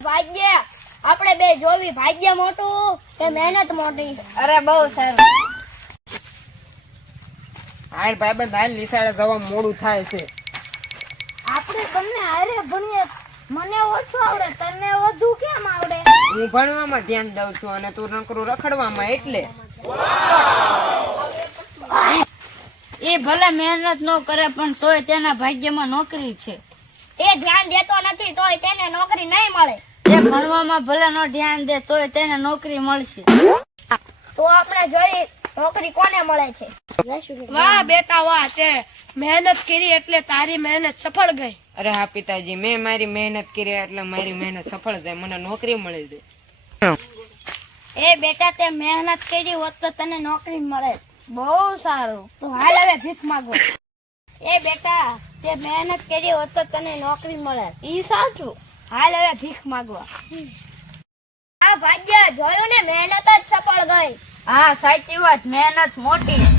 ભાગ્ય. આપણે બે જોવી. ભાગ્ય મોટું કે મહેનત મોટી? અરે બહુ સારું. હાલ ભાઈબંધ હાલ નિશાળે જવા મોડું થાય છે. આપણે બંને હારે ભણીએ. મને ઓછું આવડે તને વધુ કેમ આવડે? હું ભણવામાં ધ્યાન દઉં છું અને તું નકરું રખડવામાં એટલે. એ ભલે મહેનત ન કરે પણ તોય તેના ભાગ્યમાં નોકરી છે. એ ધ્યાન દેતો નથી તોય તેને નોકરી નહીં મળે. એ ભણવામાં ભલે નો ધ્યાન દે તોય તેને નોકરી મળશે. તો આપણે જોઈએ નોકરી કોને મળે છે? વાહ બેટા વાહ તે મહેનત કરી એટલે તારી મહેનત સફળ ગઈ. અરે હા પિતાજી મેં મારી મહેનત કરી એટલે મારી મહેનત સફળ થઈ મને નોકરી મળી જાય એ બેટા તે મહેનત કરી હોત તો તને નોકરી મળે. બહુ સારું. તો હાલ હવે ભીખ માંગો. એ બેટા તે મહેનત કરી હોત તો તને નોકરી મળે. ઈ સાચું. હાલ હવે ભીખ માંગવા. આ ભાગ્ય જોયું ને મહેનત જ સફળ ગઈ. હા સાચી વાત મહેનત મોટી.